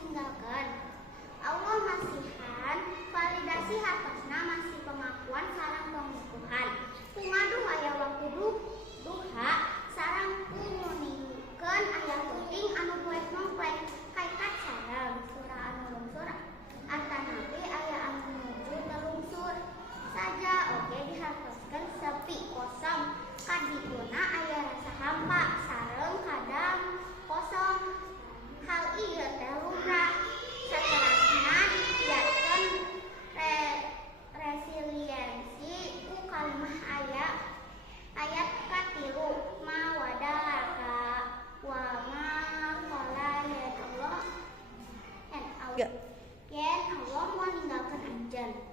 tinggalkan. Allah masihan validasi hartosna masih pengakuan sareng pengukuhan. Pungaduh aya waktu duha sareng pununingkeun aya penting anu poek-poek kaikat sareng surah anu lungsur artanapi aya anu nuju telungsur saja oge dihartoskeun sepi kosong kadiguna aya rasa hampa sareng kadang kosong. Hal ieu teh lumrah saterasna dikiatkeun resiliensi ku kalimah ayat katilu mawadaka wa ma qala Allah yen Allah mau ninggalkeun anjeun.